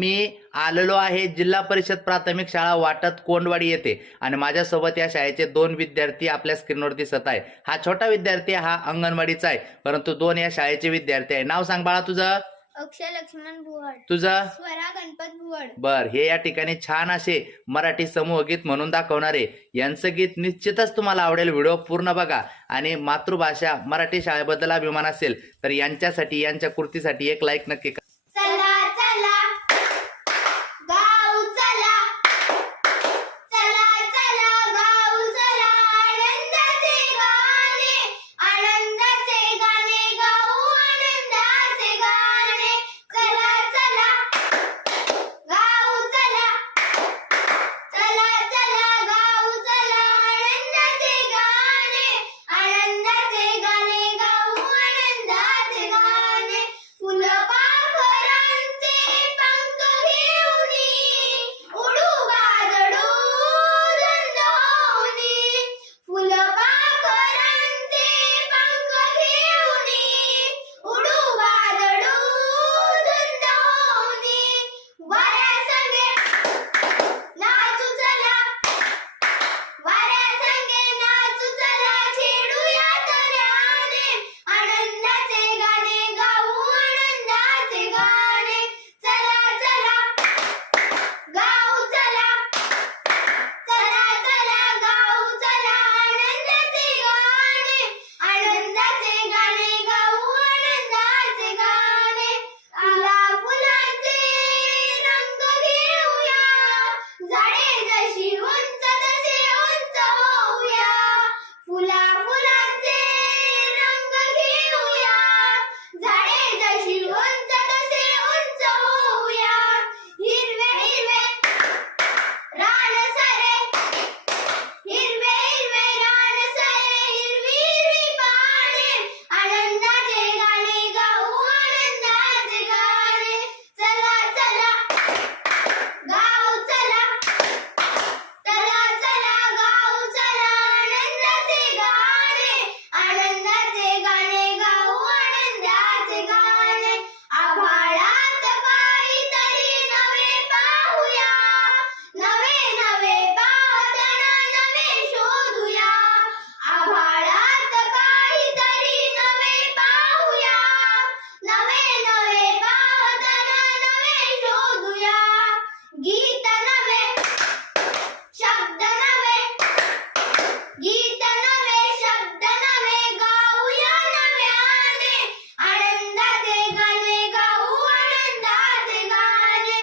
मी आलेलो आहे जिल्हा परिषद प्राथमिक शाळा वाटत कोंडवाडी येथे आणि माझ्यासोबत या शाळेचे 2 विद्यार्थी आपल्या स्क्रीनवर दिसत आहे। हा छोटा विद्यार्थी हा अंगणवाडीचा आहे, परंतु 2 या शाळेचे विद्यार्थी आहे। नाव सांग बाळा तुझं? अक्षय लक्ष्मण भुवड। तुझं? स्वरा गणपत भुवड। बर, हे या ठिकाणी छान असे मराठी समूह गीत म्हणून दाखवणारे यांचं गीत निश्चितच तुम्हाला आवडेल। व्हिडिओ पूर्ण बघा आणि मातृभाषा मराठी शाळेबद्दल अभिमान असेल तर यांच्यासाठी यांच्या कृतीसाठी एक लाईक नक्की करा।